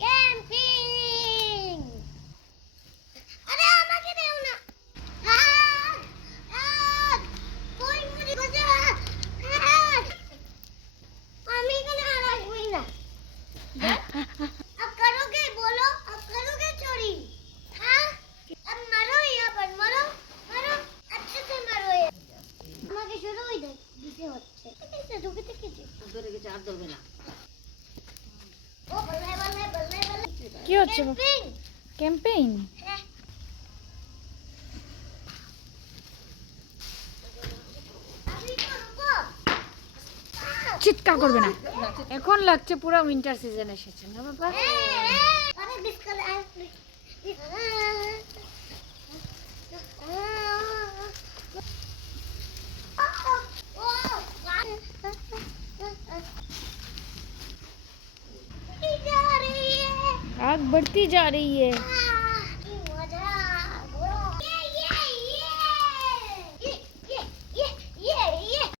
Camping. আরে আমাকে দাও না। कोई मुझे बचा। আমি এখানে আর আসবই না। अब करोगे बोलो, अब करोगे चोरी? हाँ? अब मरो यहाँ पर, मरो मरो अच्छे से मरो। আমাকে শুরু দিতে হচ্ছে। কিসে ঢুকে থেকে ধরে গেছে আর ধরবে না। ও বললে বললে বললে বললে কি হচ্ছে? ক্যাম্পেইন। চিৎকার করবে না, এখন লাগছে পুরো উইন্টার সিজন এসেছে না বাবা। আরে বিস্কুট आग बढ़ती जा रही है।